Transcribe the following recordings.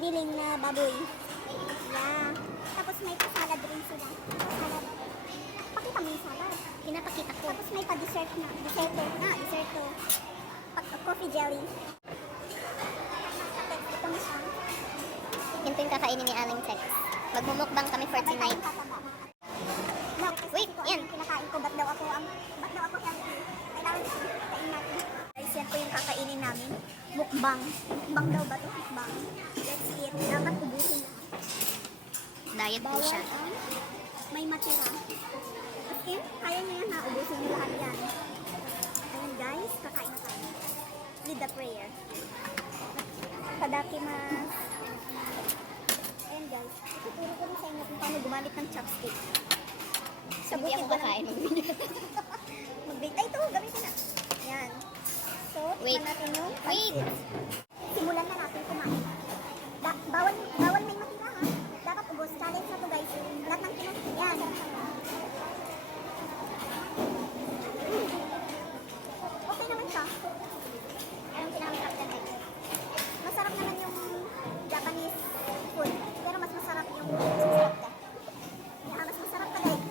giniling na baboy. Yeah. Tapos may pa-salad rin sila. Pa-salad. Pakita mo yung salad. Pinapakita ko. Tapos may pa-dessert na. Desserto. Coffee jelly. Ito na siya. Ito yung kakainin ni Aling Tex. Magmumukbang kami for tonight. Wait, yan. Kinakain ko, ba't daw ako healthy? Kailangan kain natin. Guys, yan po yung kakainin namin. Mukbang. Mukbang daw ba ito? Mukbang. Let's eat. Dapat ubusin na. Diet po siya. May matira. Okay, kaya niya yan ha. Ubusin niyo lahat yan. Ayan guys, kakain na tayo. With the prayer. Tadakimasu. Ayan guys, ituturo ko rin sa inyo kung paano gumamit ng chopstick. Hindi ako kakain ng video. Mag-bake. Ay, ito, gamitin na. Yan. So, Wait. tignan natin yung Wait. pancit. Simulan na natin kumain. Bawal may matira ha. Dapat ubos. Challenge na to guys. Lahat ng kinain. Yan. Okay naman siya. Anong tinamit after that? Masarap naman yung Japanese food. Pero mas masarap yung masarap ka. Yeah, mas masarap ka guys.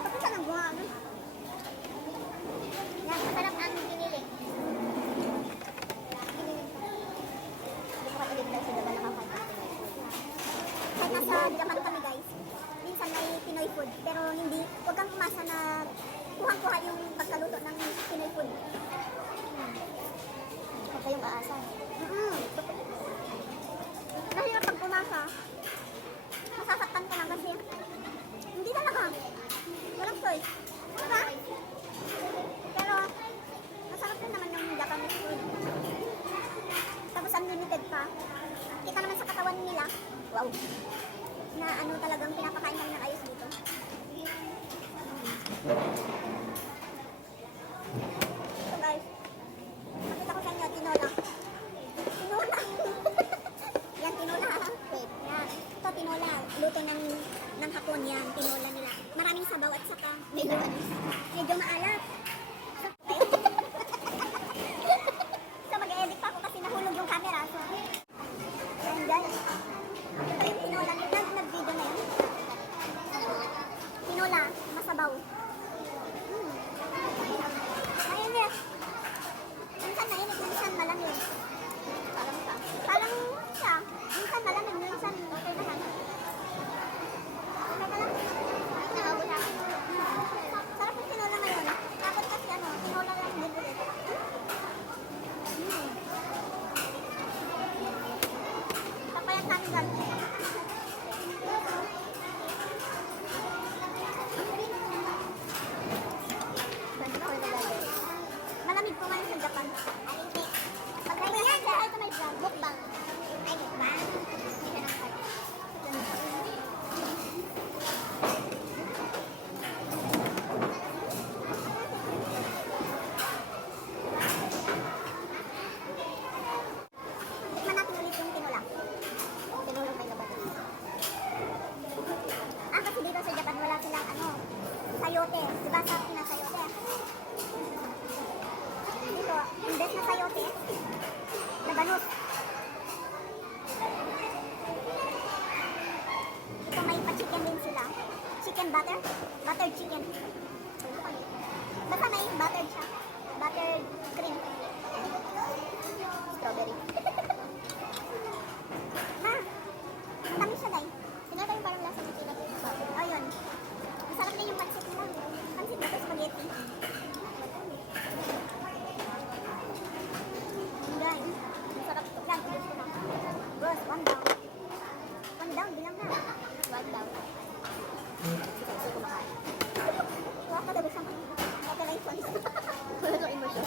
Tapos siya ng buha. Yan, masarap ang binili. Hindi ko katulid daw sa Japan nakakain. Kahit nasa Japan kami guys, minsan may Pinoy food. Pero hindi, huwag kang umasa na kuhang-kuha yung pagkaluto ng Pinoy food. Huwag kayong aasa. Nahirap pag umasa. Masasaktan ka lang kasi hindi talaga. Walang choice. Diba? Pero masarap din naman yung Japanese food. Tapos unlimited pa. Kita naman sa katawan nila. Wow. Na ano talagang pinapakain namin ng ayos dito. So guys, makita ko sa inyo, tinola. Tinola! Yan, tinola ha? Wait, yan. Ito, tinola. Luto ng hapon yan, tinola nila. Maraming sabaw at saka medyo maalat. So mag-edit pa ako kasi nahulog yung camera. So, ayan guys. Ito yung tinola. Nag-video na yan. Tinola, masabaw. Mainit. Minsan mainit, minsan malamig. Parang siya. Minsan malamig, minsan okay na lang. Okay na lang. Nakabot na. Sarap yung tinola ngayon. Dapat kasi tinola lang din ulit. Tapayan namin galing. Malamig po ngayon sa Japan. Pag-try na yan, dahil ito may vlog. Mukbang. Ay, mukbang. Hindi ka nang tikman natin ulit yung tinola. Tinola may laban. Kasi dito sa Japan wala silang sayote. Diba sa Pinas sayote? Dito, imbes na sayote, labanos. Ito may pa-chicken din sila. Chicken butter. Buttered chicken. Basta may buttered siya. Buttered cream. Strawberry. Ma, ang tamis siya dahil. Tinatay yung parang lasa ng sila. Oh, yun. Masarap din yung pancit nila. Pancit na ito, spaghetti. Guys, masarap ito. Yan, ubus ko na. Bros, one down. One down, bilang na. One down. Gusto kumakain. Wala ka daw isang operations. Wala kang emosyon.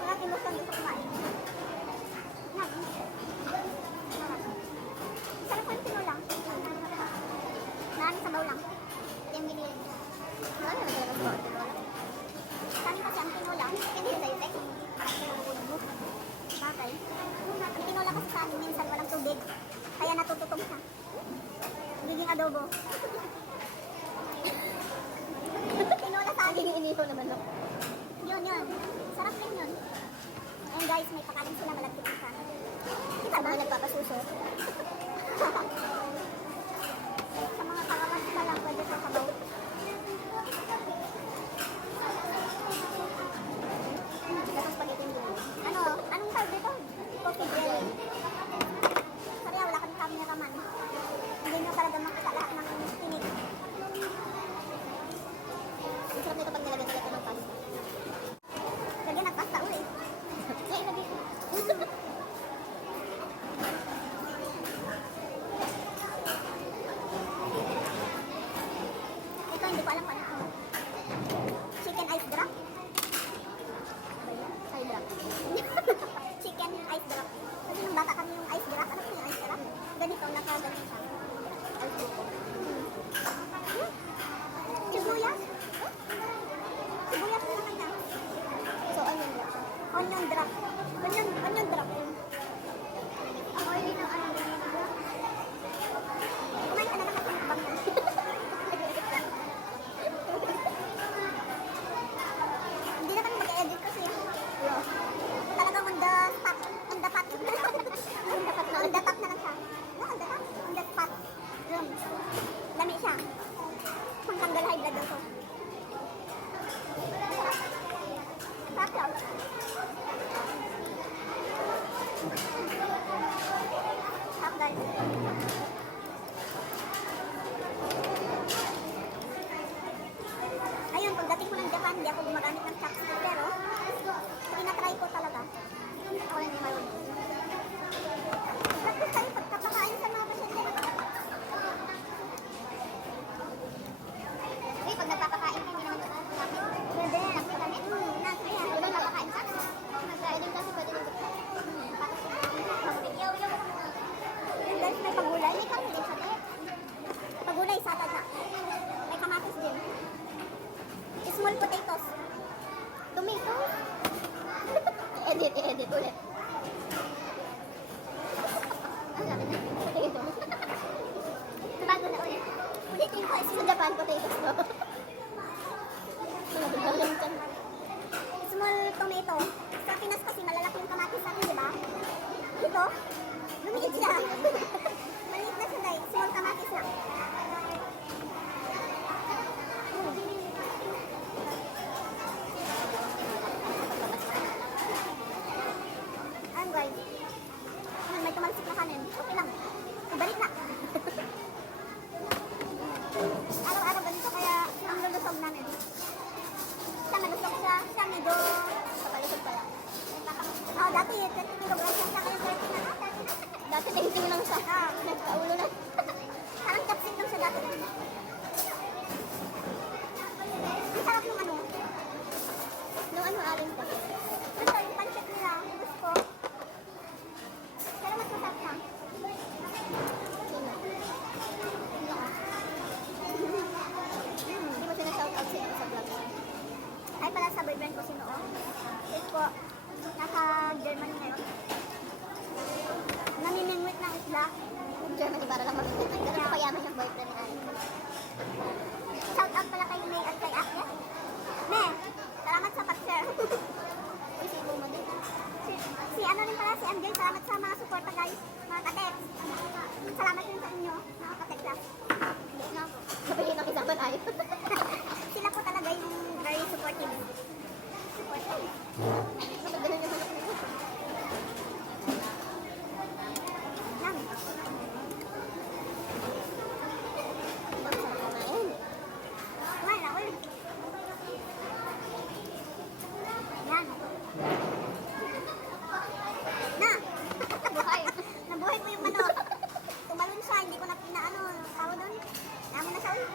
Wala kang emosyon gusto kumain. Yan. Sarap ko yung tinola. Maraming sabaw lang. Yung binili. Ano na talaga sa tinola? Kami kasi ang tinola. Hindi sa itek. Bakay. Ang tinola kasi sa amin minsan walang tubig. Kaya natututong siya. Giging adobo. Tinola sa amin. Inihaw naman ako. Yun. Sarap din yun. Tapos may pakain sila, malagkit ka. Kita ba? Nagpapasuso. Sa mga pangawas ka lang, pwede sa sabaw. Tapos spaghetti yung dulo. Ano? Anong tawag dito? Coffee jelly. Sorry, wala kang cameraman. Hindi nyo talaga makita lahat ng tinig. Ang sarap nito pag nilagyan talaga ng pasta. Lagyan ng pasta ulit. Kaya ilagay ko. Ito, hindi ko alam kung ano. Chicken ice drop. Side wrap. Chicken ice drop. Kasi nung bata kami yung ice drop. Ano po yung ice drop? Ganito, nakaganito siya. Ice buko. Sibuyas? Sibuyas na kanya. So, onion wrap. Onion drop. Onion drop. Ang oily ng ano. Kumain ka na naman ng bang yan. Hindi na kami mag-edit kasi talagang on the spot. On the pot. On the top na lang siya. No, on the top. On the spot. Lami siya. Pangtanggal high blood daw ko. Sarap yun. Sarap guys. Ayun, pagdating ko ng Japan, hindi ako gumagamit ng chopstick, pero tinatry ko talaga. Ako lang yung marunong. Practice tayo pagkapakain sa mga pasyente. Uy, pag nagpapakain ka, hindi naman natin. Pwede. Nagpagamit? Nasa yan. Di ba nagpapakain ka? Nagkain din kasi pwede din dito. Yun guys, may pagulay. May kami din sa te. Pagulay, salad na. May kamatis din. Small potatoes. Tomato. Edit ulit. Ang laki na. Potato. Bago na ulit. Ulitin ko, sa Japan, potatoes no? Small tomato. Sa Pinas kasi malalaki yung kamatis natin, di ba? Ito, lumiit siya. Maliit na siya guys. Small kamatis na. Ayun guys. Ayun, may tumalsik na kanin. Okay lang. Ibalik na. Araw-araw ganito kaya ang lulusog namin. Siya malusog siya. Siya medyo Kapalisod pala. dati 20 kilograms siya. Siya kaya 30 na. 30 na. Dati tingting lang siya. Nagkaulo na. Parang chopstick lang siya dati. Ang sarap ng ano. Nung ano, aling pa. Basta yung pancit nila. Gusto. Pero mas masarap siya. Hindi mo sinashoutout siya sa vlog. Ay pala sa boyfriend ko si Noo. Ito po. Nasa Germany ngayon. Namimingwit ng isla. Germany para lang mamimit. Ang ganun ko kayaman yung boyfriend ni Aling. Shout out pala kay May at kay Akya. May, salamat sa pag-share. Uy, sibo mo din. Si ano rin pala, si MJ, salamat sa mga suporta guys. Mga katex. Salamat din sa inyo, mga katex lang. Hindi na. Sabihin ng isang banay. Sila po talaga yung very supportive. Supportive. Kapag ganun yung hanap nila. Yan. Ang sarap kumain. Kumain na ulit. Yan. Na! Buhay. Nabuhay ko yung manok. Tumalon siya, hindi ko na pinaano. Tawag doon. Namo na siya ulit.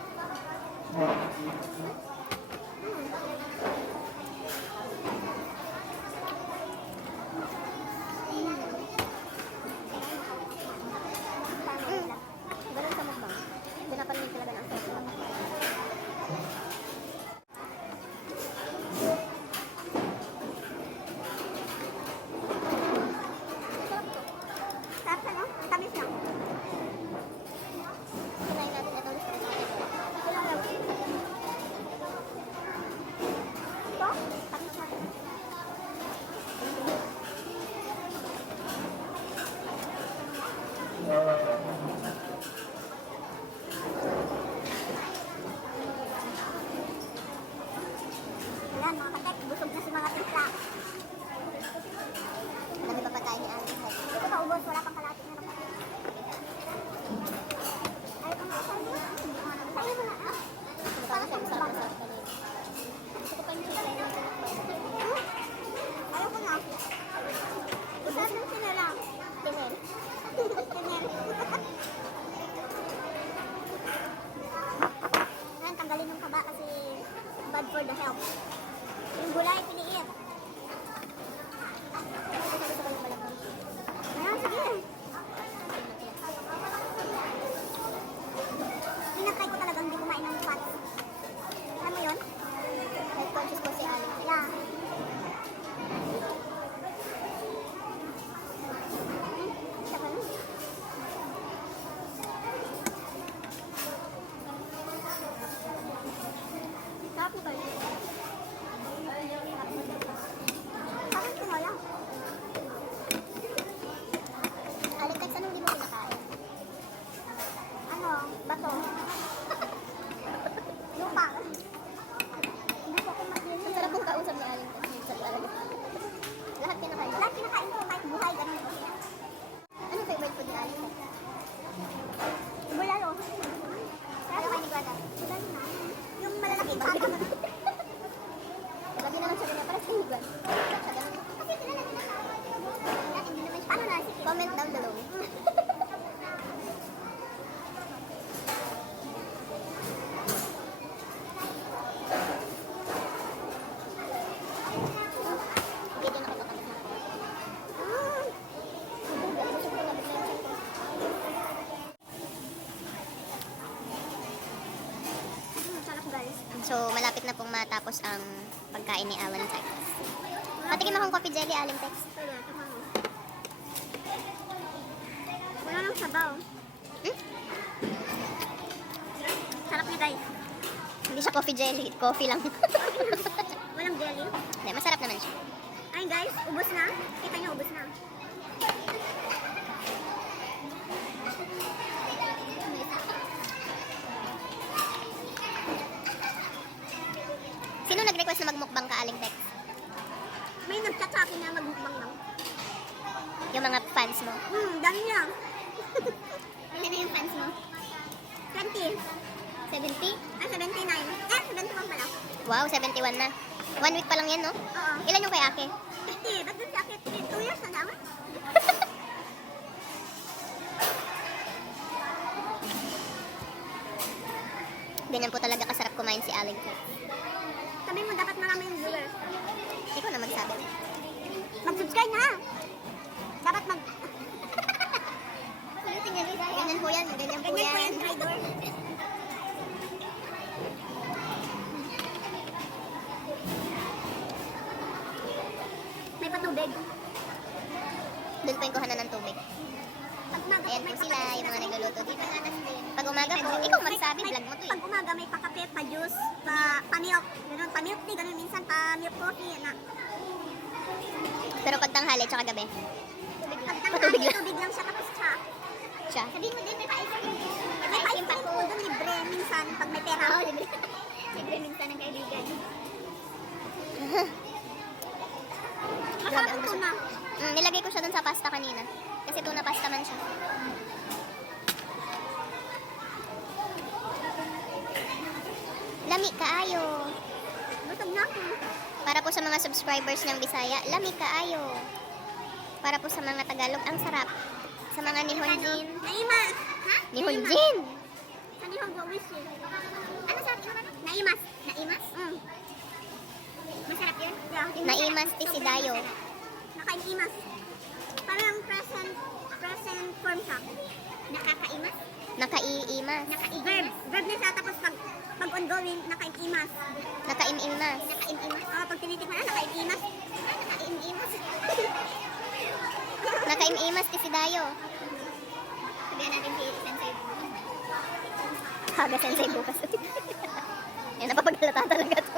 malapit na pong matapos ang pagkain ni Alan Tex. Patikim akong coffee jelly, Alan Tex. Sige, tama mo. Wala nang sabaw. Hmm? Sarap niya guys. Hindi siya coffee jelly, coffee lang. Walang jelly. Hindi, masarap naman siya. Ay guys, ubos na. Kita niyo, ubos na. Sino nag-request na magmukbang ka, Aling Tex? May nag-chat sa akin na magmukbang lang. Yung mga fans mo. Dami niya. Ano na yung fans mo? 20. 70? Ay, 79. 71 pala. Wow, 71 na. 1 week pa lang yan, no? Oo. Ilan yung kay Ake? 50. Ba't dun si Akit? 2 years na naman. Ganyan po talaga kasarap kumain si Aling Tex. Sabi mo, dapat marami yung viewers. Ikaw na magsabi. Mag-subscribe na. Dapat mag... Ganyan po yan, ganyan po Ganyan po yan. yan, Tridor. May patubig. Doon po yung kuhanan ng tubig. Pag umaga, Ayan po may sila, pakape yung mga sila. nagluluto dito. Pag umaga po, ikaw magsabi, May- vlog mo to eh. Pag umaga, may pakape, pa-juice, pa-milk. Ganun, pa-milk tea, ganun minsan, pa-milk coffee. Na. Pero pag tanghali, tsaka gabi. Pag Patubig tanghali, lang. tubig lang siya, tapos siya. Siya. Sabihin mo din, may pa-ice cream. May pa-ice cream po doon, libre, minsan, pag may pera. Oo, libre. Libre minsan ng kaibigan. Grabe, ang Masarap gusto. tuna. Nilagay ko siya dun sa pasta kanina. Kasi tuna pasta man siya. Lami kaayo. Busog na ako. Para po sa mga subscribers ng Bisaya, lami kaayo. Para po sa mga Tagalog, ang sarap. Sa mga Nihonjin. Naimas. Ha? Nihonjin! Sa Nihon go wish eh. Ano sabi mo na? Naimas. Naimas? Masarap yun? Yeah. Naimas ti si Dayo. Nakaimas. Parang present form siya. Nakakaimas? Nakaiimas. Verb. Verb na siya tapos pag ongoing, nakaimas. Nakaimimas. Nakaimas. Pag tinitikman na, nakaimas. Nakaimas. Nakaimimas ti si Dayo. Sabihan natin si Sensei. Haga sensei bukas. Yan, napapaghalata talaga to.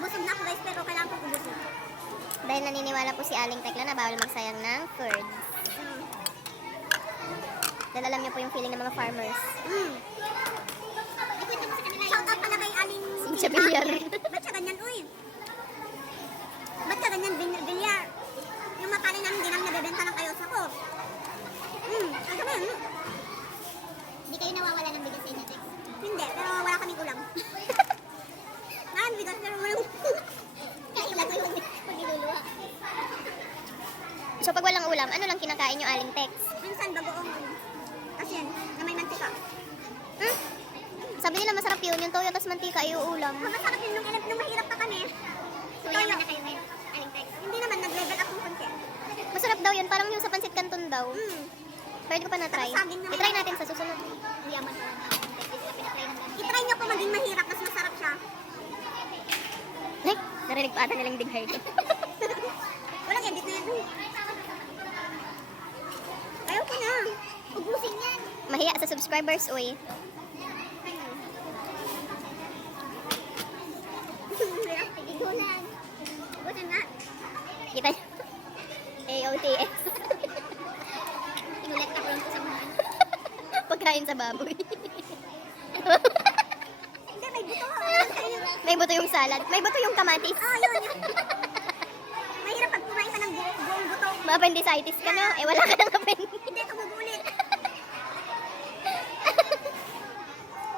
Busog na ako guys, pero kailangan ko ubusin. Dahil naniniwala po si Aling Tekla na bawal magsayang ng curds. Dahil alam niyo po yung feeling ng mga farmers. Shout out pala kay Aling Cynthia Villar. Ba't siya ganyan, uy? Ba't siya ganyan, Villar? Yung mapali namin, hindi namin nabebenta ng kayos ako. Ang sabi yun. Hindi kayo nawawala ng bigas sa inyo, Tex? Hindi, pero wala kaming ulam. Naan, bigas, pero walang... Kaya lang yung pag-iluluha. So pag walang ulam, ano lang kinakain nyo, Aling Tex? Minsan, bagoong. Kasi yan, na may mantika. Sabi nila masarap yun, yung toyo tas mantika ay uulam. Masarap yun nung mahirap pa kami. Tuya na kayo ngayon, Aling Tex. Hindi naman, nag-level up yung concept. Masarap daw yun, parang yung sa pansit canton daw. Pero hindi ko pa na-try. Tapos saging naman. I-try natin sa susunod. Yaman pa lang ako. I-try nyo po maging mahirap, mas masarap siya. Ay, narinig pa ata nilang dighay ko. Walang edit na yan. Ayaw ko na. Ubusin yan. Mahiya sa subscribers, uy. Igunan. Ubusin na. Kita niyo? AOTS. Inulit ako lang sa mga. Pagkain sa baboy. Hindi, may buto. May buto yung salad. May buto yung kamatis. Yun. Mahirap pag kumain ka ng buong buto. Ma-appendicitis ka, no? Eh, wala ka ng appendicitis. Hindi, tumubulit.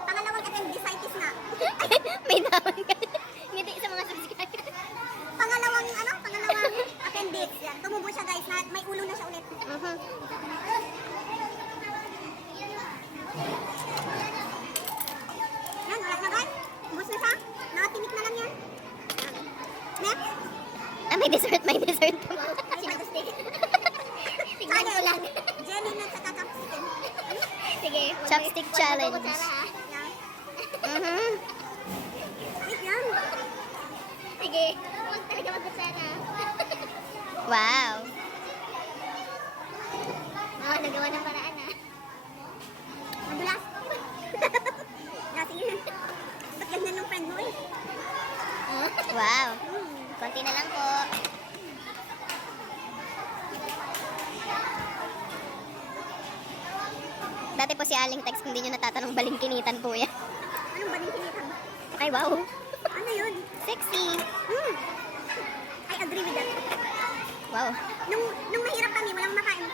Pangalawang appendicitis na. May naman ka. Ngiti sa mga subscribers. Pangalawang appendix. Yan. Tumubo siya guys. May ulo na siya ulit. Yan, wala na guys. Ubus na siya. Nakatimik na lang yan. Next. May dessert, may dessert. Tignan ko lang. Jelly na sa tatapsikin. Sige. Chopstick challenge. Yan. Mhm. Wait lang. Sige, huwag talaga magkutsara. Wow. Oo, nagawa ng paraan ah. Madulas. Sige. Ba't ganyan yung friend mo eh? Wow. Konti na lang po. Dati po si Aling Tex, kung di nyo natatanong, balingkinitan po yan. Anong ba din kinitan? Ay, wow. Ano yun? Sexy. I agree with that. Wow. Nung mahirap kami, walang makain.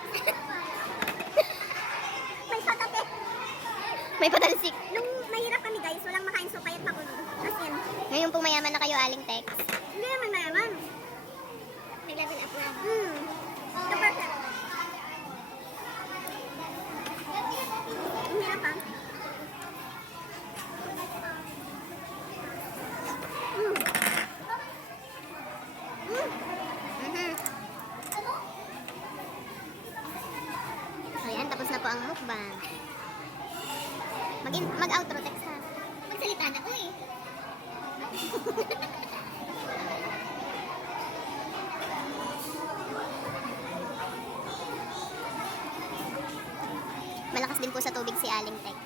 May patate. May patalsik. Nung mahirap kami guys, walang makain so payat makulong. As in, Ngayon po mayaman na kayo, Aling Tex. hindi naman mayaman. Nag-level up lang. The perfect. Ang hirap ha. Mhm. Ayan, tapos na po ang mukbang. Mag-outro, Tex, ha? Magsalita na ko eh. Malakas din po sa tubig si Aling Tex.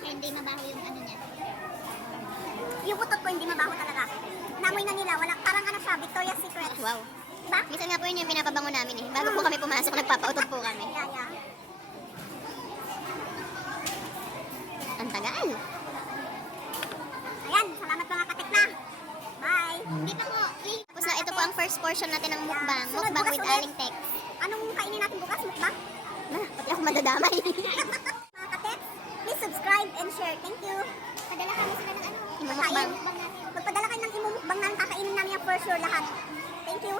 Kaya hindi mabaho yung ano niya. Yung utot ko hindi mabaho talaga. Namoy na nila, wala, parang ano siya, Victoria's Secret. Wow. Diba? Minsan nga po yun yung pinapabango namin eh. Bago po kami pumasok, nagpapautot po kami. Yeah. Ang tagal. Ayan, salamat mga katekna. Bye. Hindi pa ko. Tapos na, ito po ang first portion natin ng mukbang. Sunod, Mukbang bukas with ulit. Aling Tex. Anong kainin natin bukas, mukbang? Pati ako madadamay. Mga katek, please subscribe and share. Thank you. Padala kami sila ng ano. Imumukbang. Mukbang natin. Magpadala kayo ng imumukbang na kakainin namin yung for sure lahat. Thank you.